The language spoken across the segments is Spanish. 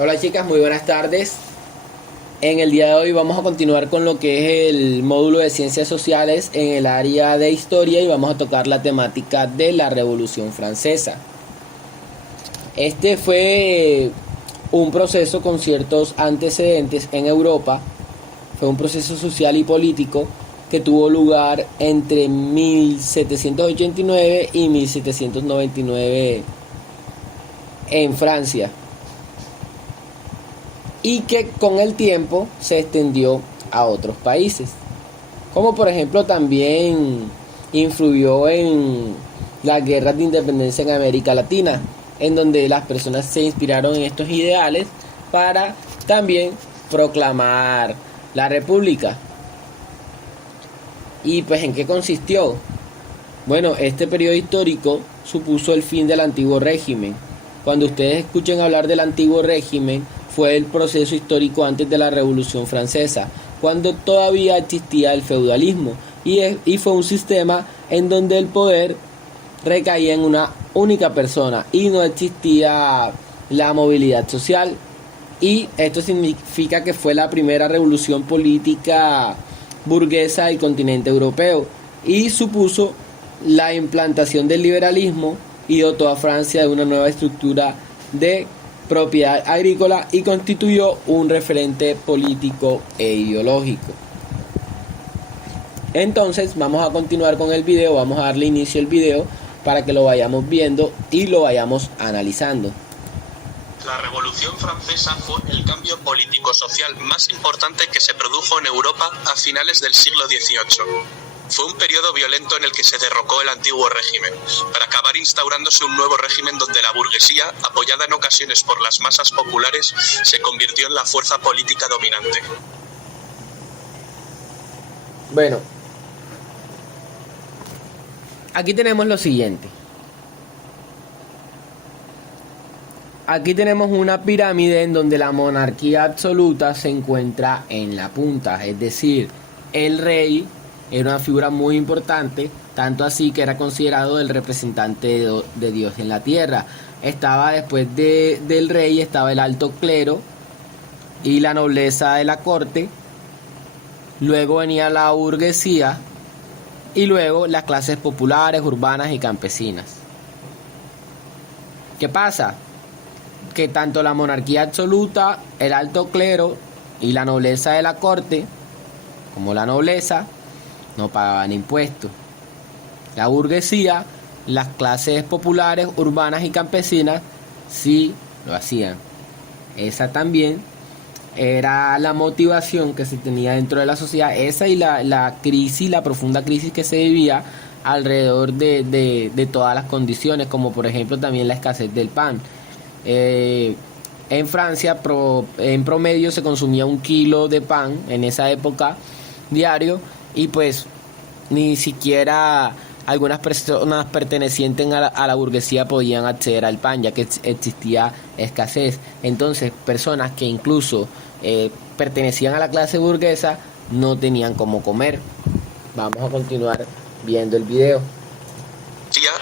Hola chicas, muy buenas tardes. En el día de hoy vamos a continuar con lo que es el módulo de ciencias sociales en el área de historia y vamos a tocar la temática de la Revolución Francesa. Este fue un proceso con ciertos antecedentes en Europa. Fue un proceso social y político que tuvo lugar entre 1789 y 1799 en Francia, y que con el tiempo se extendió a otros países, como por ejemplo también influyó en las guerras de independencia en América Latina, en donde las personas se inspiraron en estos ideales para también proclamar la república. ¿Y pues en qué consistió? Bueno, este periodo histórico supuso el fin del antiguo régimen. Cuando ustedes escuchen hablar del antiguo régimen, fue el proceso histórico antes de la Revolución Francesa, cuando todavía existía el feudalismo, y fue un sistema en donde el poder recaía en una única persona y no existía la movilidad social. Y esto significa que fue la primera revolución política burguesa del continente europeo y supuso la implantación del liberalismo y dotó a Francia de una nueva estructura de propiedad agrícola y constituyó un referente político e ideológico. Entonces vamos a continuar con el video, vamos a darle inicio al video para que lo vayamos viendo y lo vayamos analizando. La Revolución Francesa fue el cambio político-social más importante que se produjo en Europa a finales del siglo XVIII. Fue un periodo violento en el que se derrocó el antiguo régimen, para acabar instaurándose un nuevo régimen donde la burguesía, apoyada en ocasiones por las masas populares, se convirtió en la fuerza política dominante. Bueno, aquí tenemos lo siguiente. Aquí tenemos una pirámide en donde la monarquía absoluta se encuentra en la punta, es decir, el rey era una figura muy importante, tanto así que era considerado el representante de Dios en la tierra. Estaba después del rey, estaba el alto clero y la nobleza de la corte, luego venía la burguesía y luego las clases populares, urbanas y campesinas. ¿Qué pasa? Que tanto la monarquía absoluta, el alto clero y la nobleza de la corte, como la nobleza, no pagaban impuestos. La burguesía, las clases populares, urbanas y campesinas, sí lo hacían. Esa también era la motivación que se tenía dentro de la sociedad, esa y la crisis, la profunda crisis que se vivía alrededor de todas las condiciones, como por ejemplo también la escasez del pan. En Francia en promedio se consumía 1 kilo de pan en esa época diario, y pues ni siquiera algunas personas pertenecientes a la burguesía podían acceder al pan, ya que existía escasez. Entonces personas que incluso pertenecían a la clase burguesa no tenían cómo comer. Vamos a continuar viendo el video.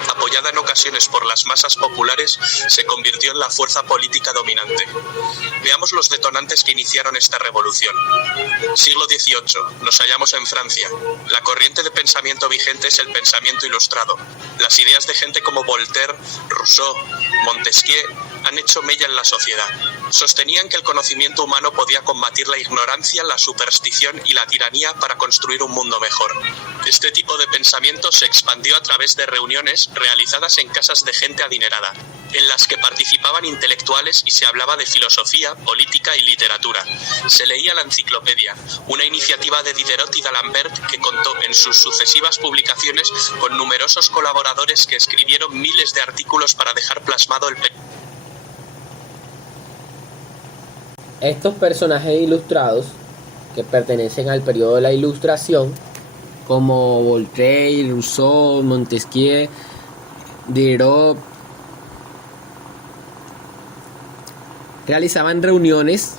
Apoyada en ocasiones por las masas populares, se convirtió en la fuerza política dominante. Veamos los detonantes que iniciaron esta revolución. Siglo XVIII. Nos hallamos en Francia. La corriente de pensamiento vigente es el pensamiento ilustrado. Las ideas de gente como Voltaire, Rousseau, Montesquieu han hecho mella en la sociedad. Sostenían que el conocimiento humano podía combatir la ignorancia, la superstición y la tiranía para construir un mundo mejor. Este tipo de pensamiento se expandió a través de reuniones realizadas en casas de gente adinerada, en las que participaban intelectuales y se hablaba de filosofía, política y literatura. Se leía la enciclopedia, una iniciativa de Diderot y d'Alembert que contó en sus sucesivas publicaciones con numerosos colaboradores que escribieron miles de artículos para dejar plasmado el Estos personajes ilustrados que pertenecen al periodo de la Ilustración, como Voltaire, Rousseau, Montesquieu, Diderot, realizaban reuniones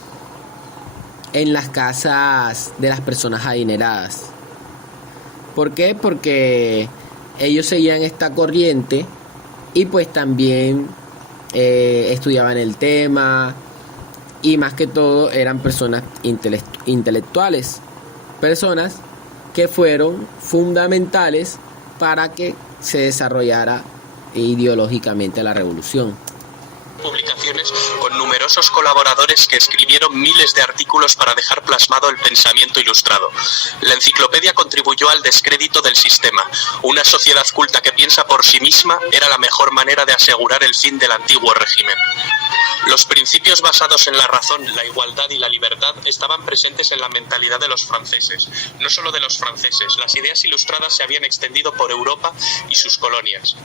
en las casas de las personas adineradas. ¿Por qué? Porque ellos seguían esta corriente y pues también estudiaban el tema, y más que todo eran personas intelectuales, personas que fueron fundamentales para que se desarrollara ideológicamente la revolución. Publicaciones con numerosos colaboradores que escribieron miles de artículos para dejar plasmado el pensamiento ilustrado. La enciclopedia contribuyó al descrédito del sistema. Una sociedad culta que piensa por sí misma era la mejor manera de asegurar el fin del antiguo régimen. Los principios basados en la razón, la igualdad y la libertad estaban presentes en la mentalidad de los franceses. No solo de los franceses, las ideas ilustradas se habían extendido por Europa y sus colonias.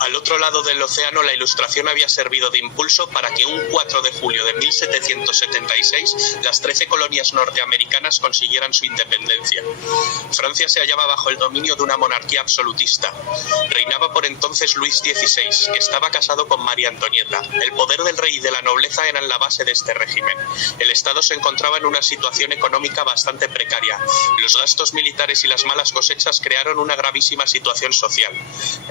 Al otro lado del océano, la Ilustración había servido de impulso para que un 4 de julio de 1776 las 13 colonias norteamericanas consiguieran su independencia. Francia se hallaba bajo el dominio de una monarquía absolutista. Reinaba por entonces Luis XVI, que estaba casado con María Antonieta. El poder del rey y de la nobleza eran la base de este régimen. El Estado se encontraba en una situación económica bastante precaria. Los gastos militares y las malas cosechas crearon una gravísima situación social.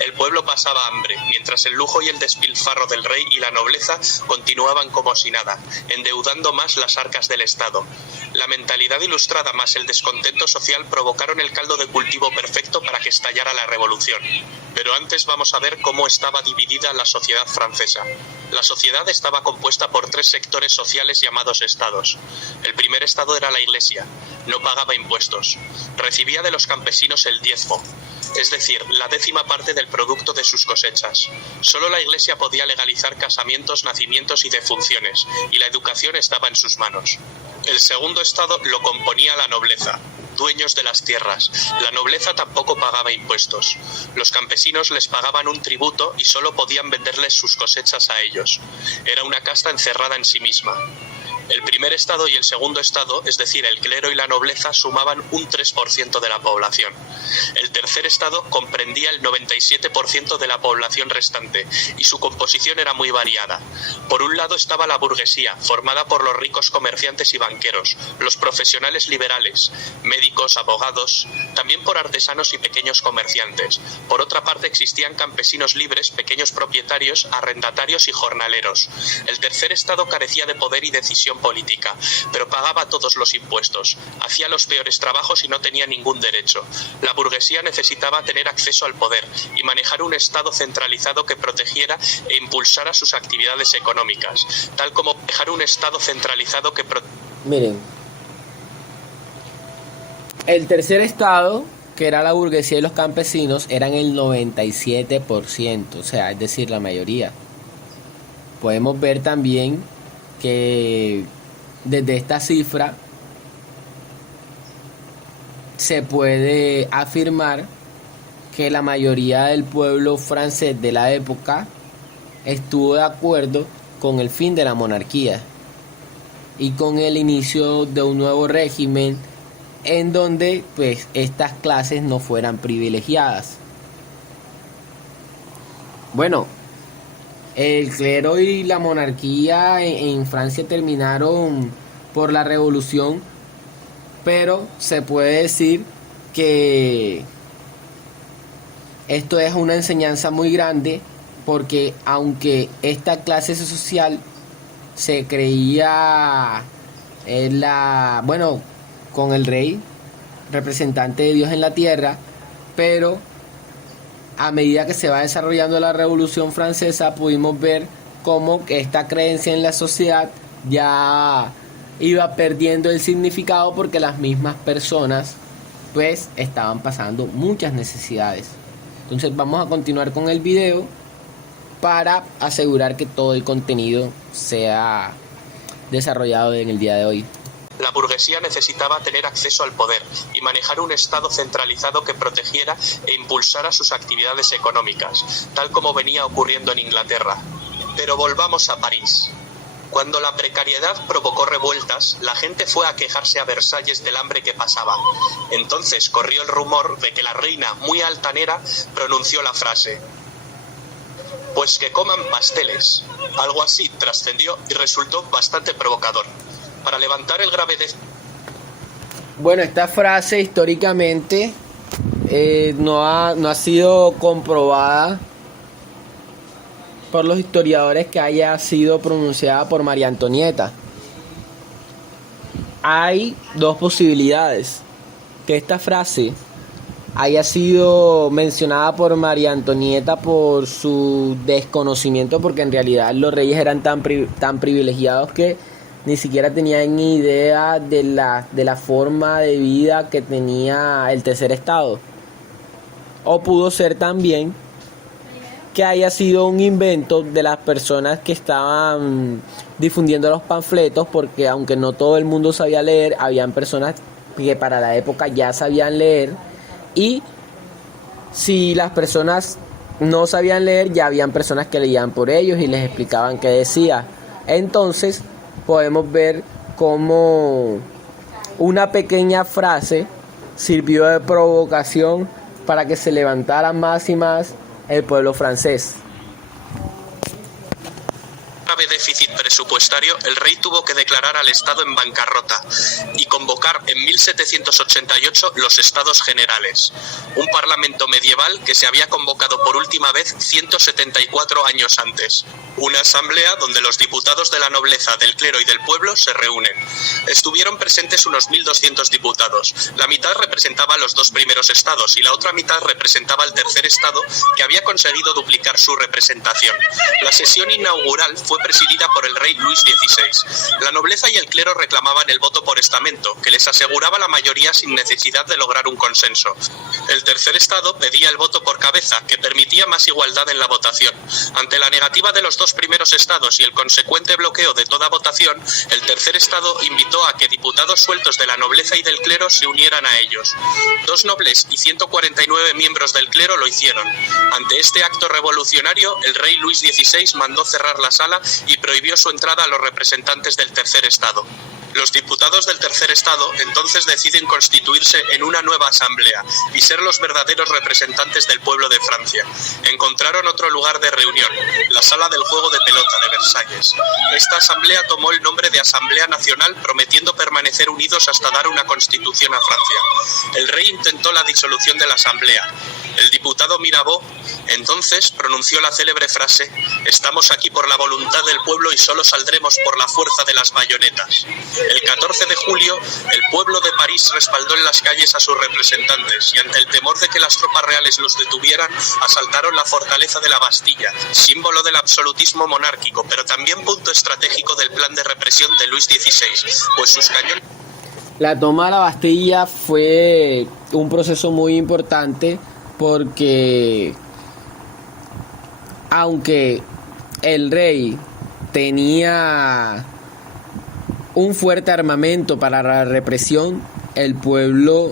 El pueblo pasaba hambre, mientras el lujo y el despilfarro del rey y la nobleza continuaban como si nada, endeudando más las arcas del Estado. La mentalidad ilustrada más el descontento social provocaron el caldo de cultivo perfecto para que estallara la revolución. Pero antes vamos a ver cómo estaba dividida la sociedad francesa. La sociedad estaba compuesta por 3 sectores sociales llamados estados. El primer estado era la Iglesia. No pagaba impuestos. Recibía de los campesinos el diezmo, es decir, la 10ª parte del producto de sus cosechas. Solo la Iglesia podía legalizar casamientos, nacimientos y defunciones, y la educación estaba en sus manos. El segundo estado lo componía la nobleza, dueños de las tierras. La nobleza tampoco pagaba impuestos. Los campesinos les pagaban un tributo y solo podían venderles sus cosechas a ellos. Era una casta encerrada en sí misma. El primer estado y el segundo estado, es decir, el clero y la nobleza, sumaban un 3% de la población. El tercer estado comprendía el 97% de la población restante, y su composición era muy variada. Por un lado estaba la burguesía, formada por los ricos comerciantes y banqueros, los profesionales liberales, médicos, abogados, también por artesanos y pequeños comerciantes. Por otra parte existían campesinos libres, pequeños propietarios, arrendatarios y jornaleros. El tercer estado carecía de poder y decisión política, pero pagaba todos los impuestos, hacía los peores trabajos y no tenía ningún derecho. La burguesía necesitaba tener acceso al poder y manejar un Estado centralizado que protegiera e impulsara sus actividades económicas, tal como manejar un Estado centralizado que Miren, el tercer estado, que era la burguesía y los campesinos, eran el 97%, o sea, es decir, la mayoría. Podemos ver también que desde esta cifra se puede afirmar que la mayoría del pueblo francés de la época estuvo de acuerdo con el fin de la monarquía y con el inicio de un nuevo régimen en donde pues estas clases no fueran privilegiadas. Bueno, el clero y la monarquía en Francia terminaron por la revolución, pero se puede decir que esto es una enseñanza muy grande, porque aunque esta clase social se creía con el rey, representante de Dios en la tierra, pero a medida que se va desarrollando la Revolución Francesa pudimos ver cómo esta creencia en la sociedad ya iba perdiendo el significado, porque las mismas personas pues estaban pasando muchas necesidades. Entonces vamos a continuar con el video para asegurar que todo el contenido sea desarrollado en el día de hoy. La burguesía necesitaba tener acceso al poder y manejar un Estado centralizado que protegiera e impulsara sus actividades económicas, tal como venía ocurriendo en Inglaterra. Pero volvamos a París. Cuando la precariedad provocó revueltas, la gente fue a quejarse a Versalles del hambre que pasaba. Entonces corrió el rumor de que la reina, muy altanera, pronunció la frase: "Pues que coman pasteles". Algo así trascendió y resultó bastante provocador. Para levantar el grave Bueno, esta frase históricamente no ha sido comprobada por los historiadores que haya sido pronunciada por María Antonieta. hay dos posibilidades. Que esta frase haya sido mencionada por María Antonieta por su desconocimiento, porque en realidad los reyes eran tan privilegiados que ni siquiera tenían ni idea de la forma de vida que tenía el tercer estado. O pudo ser también que haya sido un invento de las personas que estaban difundiendo los panfletos, porque aunque no todo el mundo sabía leer, habían personas que para la época ya sabían leer, y si las personas no sabían leer, ya habían personas que leían por ellos y les explicaban qué decía. Entonces podemos ver cómo una pequeña frase sirvió de provocación para que se levantara más y más el pueblo francés. Grave déficit presupuestario, el rey tuvo que declarar al Estado en bancarrota y convocar en 1788 los Estados Generales, un parlamento medieval que se había convocado por última vez 174 años antes. Una asamblea donde los diputados de la nobleza, del clero y del pueblo se reúnen. Estuvieron presentes unos 1.200 diputados. La mitad representaba a los dos primeros estados y la otra mitad representaba al tercer estado, que había conseguido duplicar su representación. La sesión inaugural fue presidida por el rey Luis XVI. La nobleza y el clero reclamaban el voto por estamento, que les aseguraba la mayoría sin necesidad de lograr un consenso. El tercer estado pedía el voto por cabeza, que permitía más igualdad en la votación. Ante la negativa de los dos primeros estados y el consecuente bloqueo de toda votación, el tercer estado invitó a que diputados sueltos de la nobleza y del clero se unieran a ellos. 2 nobles y 149 miembros del clero lo hicieron. Ante este acto revolucionario, el rey Luis XVI mandó cerrar la sala y prohibió su entrada a los representantes del tercer estado. Los diputados del tercer estado entonces deciden constituirse en una nueva asamblea y ser los verdaderos representantes del pueblo de Francia. Encontraron otro lugar de reunión, la sala del juego de pelota de Versalles. Esta asamblea tomó el nombre de Asamblea Nacional, prometiendo permanecer unidos hasta dar una constitución a Francia. El rey intentó la disolución de la asamblea. El diputado Mirabeau entonces pronunció la célebre frase: «Estamos aquí por la voluntad del pueblo y solo saldremos por la fuerza de las bayonetas». El 14 de julio, el pueblo de París respaldó en las calles a sus representantes y ante el temor de que las tropas reales los detuvieran, asaltaron la fortaleza de la Bastilla, símbolo del absolutismo monárquico, pero también punto estratégico del plan de represión de Luis XVI, pues sus cañones... La toma de la Bastilla fue un proceso muy importante porque, aunque el rey tenía un fuerte armamento para la represión, el pueblo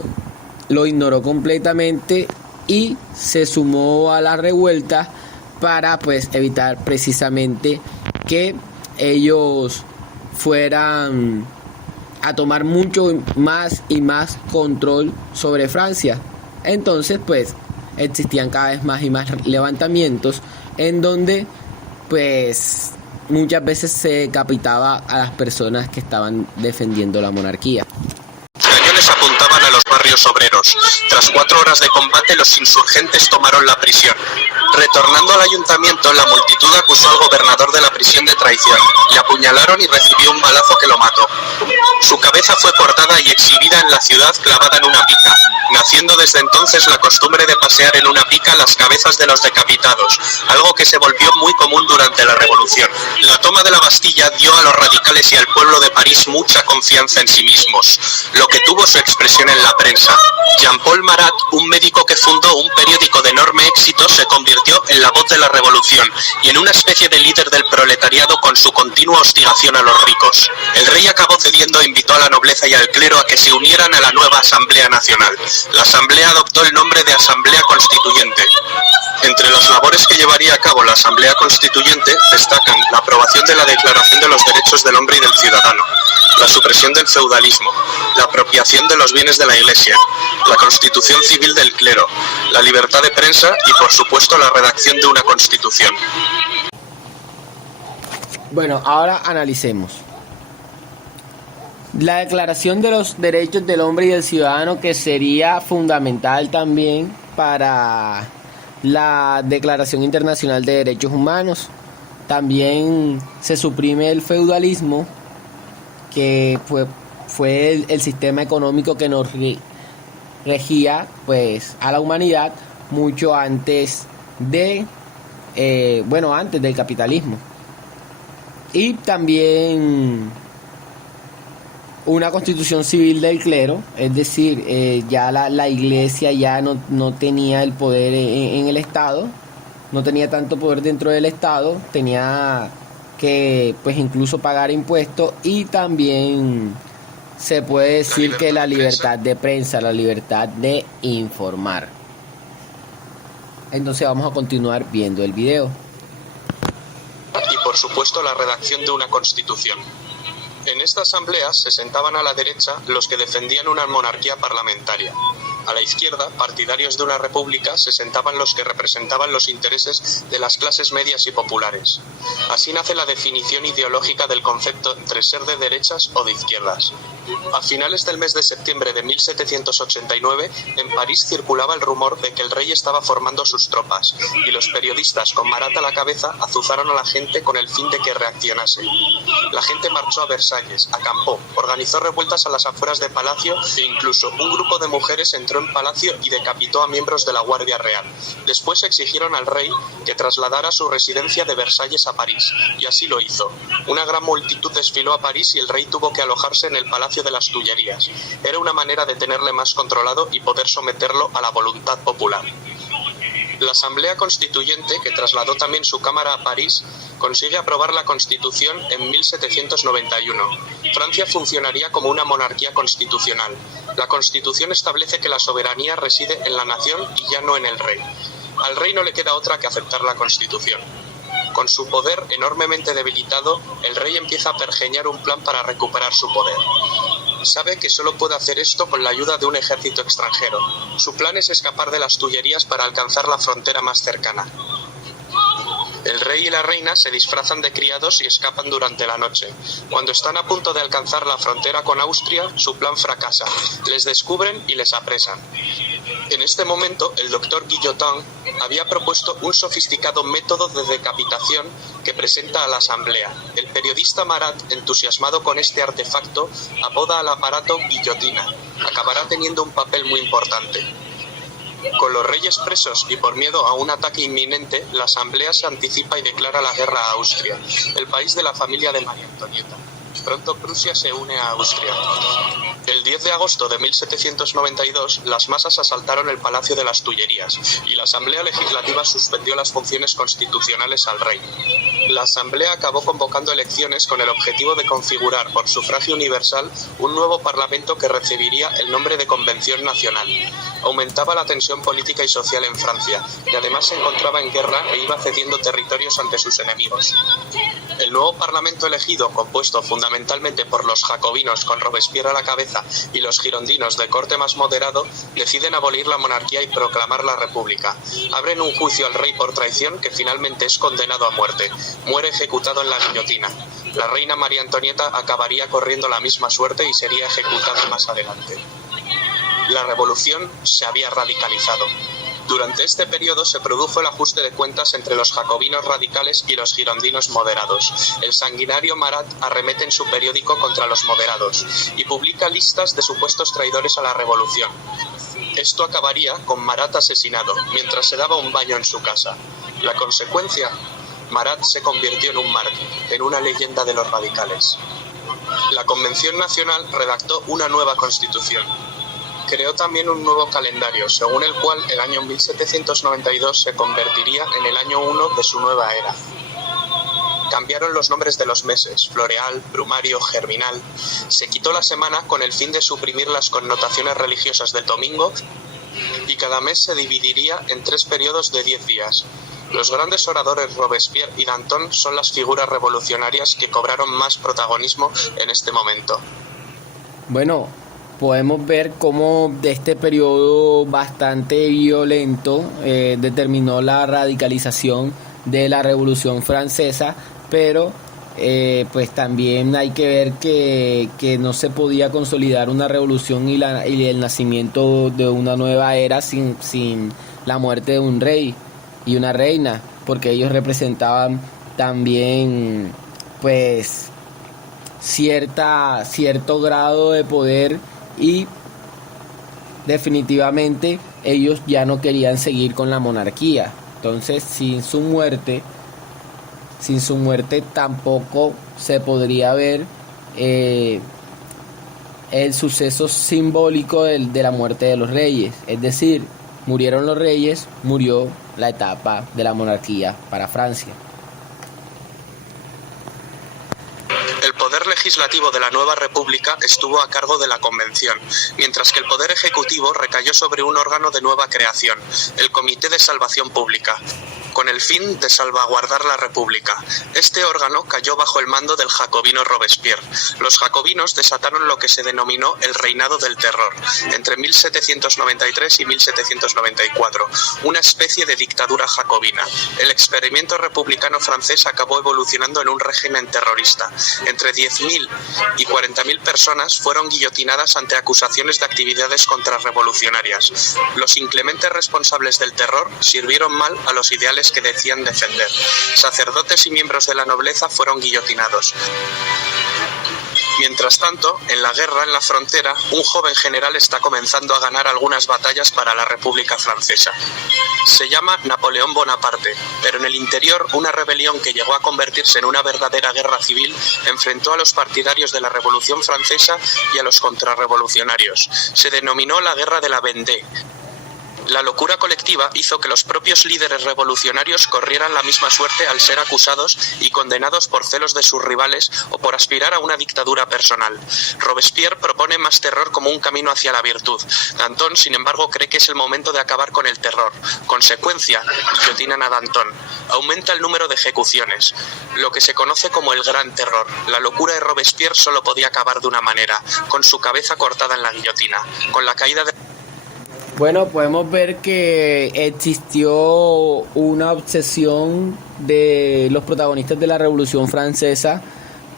lo ignoró completamente y se sumó a la revuelta para evitar precisamente que ellos fueran a tomar mucho más y más control sobre Francia. Entonces existían cada vez más y más levantamientos en donde muchas veces se decapitaba a las personas que estaban defendiendo la monarquía. Los cañones apuntaban a los barrios obreros. Tras 4 horas de combate, los insurgentes tomaron la prisión. Retornando al ayuntamiento, la multitud acusó al gobernador de la prisión de traición. Le apuñalaron y recibió un balazo que lo mató. Su cabeza fue cortada y exhibida en la ciudad clavada en una pica, naciendo desde entonces la costumbre de pasear en una pica las cabezas de los decapitados, algo que se volvió muy común durante la Revolución. La toma de la Bastilla dio a los radicales y al pueblo de París mucha confianza en sí mismos, lo que tuvo su expresión en la prensa. Jean-Paul Marat, un médico que fundó un periódico de enorme éxito, se convirtió en la voz de la revolución y en una especie de líder del proletariado con su continua hostigación a los ricos. El rey acabó cediendo e invitó a la nobleza y al clero a que se unieran a la nueva Asamblea Nacional. La Asamblea adoptó el nombre de Asamblea Constituyente. Entre las labores que llevaría a cabo la Asamblea Constituyente destacan la aprobación de la Declaración de los Derechos del Hombre y del Ciudadano, la supresión del feudalismo, la apropiación de los bienes de la Iglesia, la constitución civil del clero, la libertad de prensa y, por supuesto, la redacción de una constitución. Bueno, ahora analicemos. La Declaración de los Derechos del Hombre y del Ciudadano, que sería fundamental también para la Declaración Internacional de Derechos Humanos. También se suprime el feudalismo, que fue el sistema económico que nos regía pues a la humanidad mucho antes de antes del capitalismo. Y también una constitución civil del clero, es decir, ya la iglesia ya no tenía el poder en el Estado, no tenía tanto poder dentro del Estado, tenía que pues incluso pagar impuestos, y también se puede decir que la libertad de prensa, la libertad de informar. Entonces vamos a continuar viendo el video. Y por supuesto la redacción de una constitución. En esta asamblea se sentaban a la derecha los que defendían una monarquía parlamentaria. A la izquierda, partidarios de una república, se sentaban los que representaban los intereses de las clases medias y populares. Así nace la definición ideológica del concepto entre ser de derechas o de izquierdas. A finales del mes de septiembre de 1789, en París circulaba el rumor de que el rey estaba formando sus tropas, y los periodistas, con Marat a la cabeza, azuzaron a la gente con el fin de que reaccionase. La gente marchó a Versalles, acampó, organizó revueltas a las afueras de Palacio, e incluso un grupo de mujeres entró en Palacio y decapitó a miembros de la Guardia Real. Después exigieron al rey que trasladara su residencia de Versalles a París, y así lo hizo. Una gran multitud desfiló a París y el rey tuvo que alojarse en el Palacio de las Tullerías. Era una manera de tenerle más controlado y poder someterlo a la voluntad popular. La Asamblea Constituyente, que trasladó también su Cámara a París, consigue aprobar la Constitución en 1791. Francia funcionaría como una monarquía constitucional. La Constitución establece que la soberanía reside en la nación y ya no en el rey. Al rey no le queda otra que aceptar la Constitución. Con su poder enormemente debilitado, el rey empieza a pergeñar un plan para recuperar su poder. Sabe que solo puede hacer esto con la ayuda de un ejército extranjero. Su plan es escapar de las Tullerías para alcanzar la frontera más cercana. El rey y la reina se disfrazan de criados y escapan durante la noche. Cuando están a punto de alcanzar la frontera con Austria, su plan fracasa. Les descubren y les apresan. En este momento, el doctor Guillotin había propuesto un sofisticado método de decapitación que presenta a la asamblea. El periodista Marat, entusiasmado con este artefacto, apoda al aparato guillotina. Acabará teniendo un papel muy importante. Con los reyes presos y por miedo a un ataque inminente, la asamblea se anticipa y declara la guerra a Austria, el país de la familia de María Antonieta. Pronto Prusia se une a Austria. El 10 de agosto de 1792, las masas asaltaron el Palacio de las Tullerías y la Asamblea Legislativa suspendió las funciones constitucionales al rey. La Asamblea acabó convocando elecciones con el objetivo de configurar por sufragio universal un nuevo parlamento que recibiría el nombre de Convención Nacional. Aumentaba la tensión política y social en Francia, y además se encontraba en guerra e iba cediendo territorios ante sus enemigos. El nuevo parlamento elegido, compuesto fundamentalmente por los jacobinos con Robespierre a la cabeza y los girondinos de corte más moderado, deciden abolir la monarquía y proclamar la república. Abren un juicio al rey por traición que finalmente es condenado a muerte. Muere ejecutado en la guillotina. La reina María Antonieta acabaría corriendo la misma suerte y sería ejecutada más adelante. La revolución se había radicalizado. Durante este periodo se produjo el ajuste de cuentas entre los jacobinos radicales y los girondinos moderados. El sanguinario Marat arremete en su periódico contra los moderados y publica listas de supuestos traidores a la revolución. Esto acabaría con Marat asesinado, mientras se daba un baño en su casa. La consecuencia: Marat se convirtió en un mártir, en una leyenda de los radicales. La Convención Nacional redactó una nueva constitución. Creó también un nuevo calendario, según el cual el año 1792 se convertiría en el año 1 de su nueva era. Cambiaron los nombres de los meses: floreal, brumario, germinal. Se quitó la semana con el fin de suprimir las connotaciones religiosas del domingo, y cada mes se dividiría en 3 periodos de 10 días. Los grandes oradores Robespierre y Danton son las figuras revolucionarias que cobraron más protagonismo en este momento. Bueno, podemos ver cómo de este periodo bastante violento determinó la radicalización de la Revolución Francesa, pero pues también hay que ver que no se podía consolidar una revolución y el nacimiento de una nueva era sin la muerte de un rey y una reina, porque ellos representaban también pues cierto grado de poder y definitivamente ellos ya no querían seguir con la monarquía. Entonces, sin su muerte tampoco se podría ver el suceso simbólico de la muerte de los reyes. Es decir, murieron los reyes, murió la etapa de la monarquía para Francia. El poder legislativo de la nueva república estuvo a cargo de la Convención, mientras que el poder ejecutivo recayó sobre un órgano de nueva creación, el Comité de Salvación Pública, con el fin de salvaguardar la república. Este órgano cayó bajo el mando del jacobino Robespierre. Los jacobinos desataron lo que se denominó el Reinado del Terror, entre 1793 y 1794, una especie de dictadura jacobina. El experimento republicano francés acabó evolucionando en un régimen terrorista. Entre 10.000 y 40.000 personas fueron guillotinadas ante acusaciones de actividades contrarrevolucionarias. Los inclementes responsables del terror sirvieron mal a los ideales que decían defender. Sacerdotes y miembros de la nobleza fueron guillotinados. Mientras tanto, en la guerra en la frontera, un joven general está comenzando a ganar algunas batallas para la República Francesa. Se llama Napoleón Bonaparte, pero en el interior una rebelión que llegó a convertirse en una verdadera guerra civil enfrentó a los partidarios de la Revolución Francesa y a los contrarrevolucionarios. Se denominó la Guerra de la Vendée. La locura colectiva hizo que los propios líderes revolucionarios corrieran la misma suerte al ser acusados y condenados por celos de sus rivales o por aspirar a una dictadura personal. Robespierre propone más terror como un camino hacia la virtud. Danton, sin embargo, cree que es el momento de acabar con el terror. Consecuencia, guillotinan a Danton. Aumenta el número de ejecuciones, lo que se conoce como el Gran Terror. La locura de Robespierre solo podía acabar de una manera, con su cabeza cortada en la guillotina. Con la caída de... Bueno, podemos ver que existió una obsesión de los protagonistas de la Revolución Francesa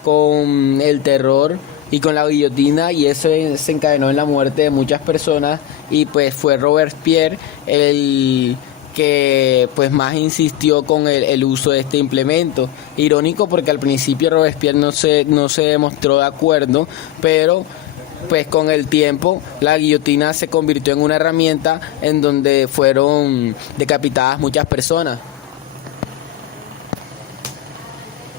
con el terror y con la guillotina, y eso desencadenó en la muerte de muchas personas, y pues fue Robespierre el que pues más insistió con el uso de este implemento. Irónico porque al principio Robespierre no se demostró de acuerdo, pero pues con el tiempo la guillotina se convirtió en una herramienta en donde fueron decapitadas muchas personas.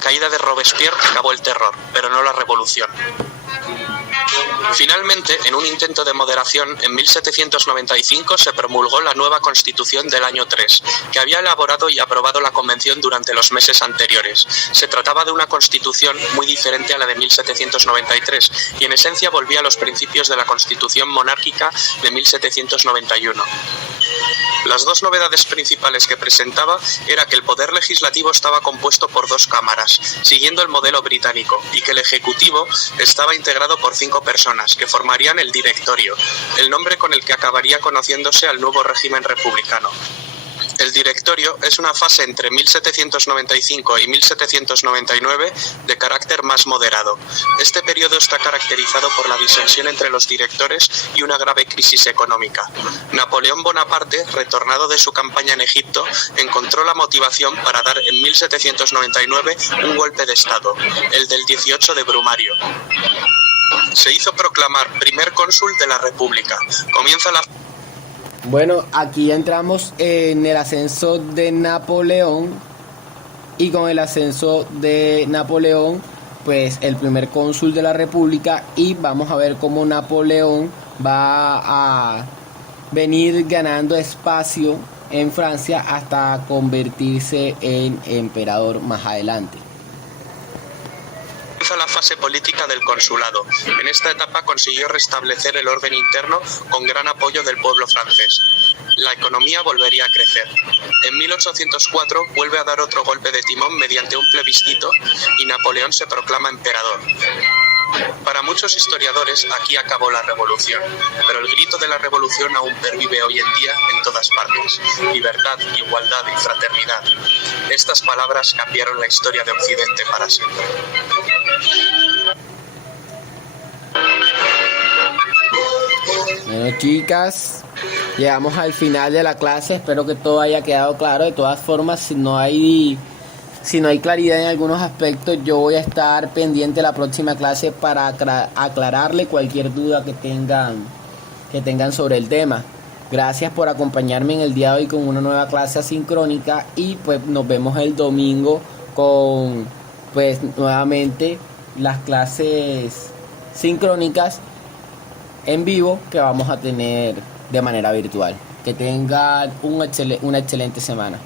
Caída de Robespierre acabó el terror, pero no la revolución. Finalmente, en un intento de moderación, en 1795 se promulgó la nueva Constitución del año 3, que había elaborado y aprobado la Convención durante los meses anteriores. Se trataba de una Constitución muy diferente a la de 1793 y en esencia volvía a los principios de la Constitución monárquica de 1791. Las dos novedades principales que presentaba era que el poder legislativo estaba compuesto por dos cámaras, siguiendo el modelo británico, y que el ejecutivo estaba integrado por 5 personas, que formarían el directorio, el nombre con el que acabaría conociéndose al nuevo régimen republicano. El directorio es una fase entre 1795 y 1799 de carácter más moderado. Este periodo está caracterizado por la disensión entre los directores y una grave crisis económica. Napoleón Bonaparte, retornado de su campaña en Egipto, encontró la motivación para dar en 1799 un golpe de Estado, el del 18 de Brumario. Se hizo proclamar primer cónsul de la República. Comienza la... Bueno, aquí entramos en el ascenso de Napoleón, y con el ascenso de Napoleón, pues el primer cónsul de la República, y vamos a ver cómo Napoleón va a venir ganando espacio en Francia hasta convertirse en emperador más adelante. La fase política del consulado. En esta etapa consiguió restablecer el orden interno con gran apoyo del pueblo francés. La economía volvería a crecer. En 1804 vuelve a dar otro golpe de timón mediante un plebiscito y Napoleón se proclama emperador. Para muchos historiadores aquí acabó la revolución, pero el grito de la revolución aún pervive hoy en día en todas partes. Libertad, igualdad y fraternidad. Estas palabras cambiaron la historia de Occidente para siempre. Bueno, chicas, llegamos al final de la clase. Espero que todo haya quedado claro. De todas formas, si no hay Si no hay claridad en algunos aspectos, yo voy a estar pendiente la próxima clase para aclararle cualquier duda que tengan sobre el tema. Gracias por acompañarme en el día de hoy con una nueva clase asincrónica y pues nos vemos el domingo con pues nuevamente las clases sincrónicas en vivo que vamos a tener de manera virtual. Que tengan una excelente semana.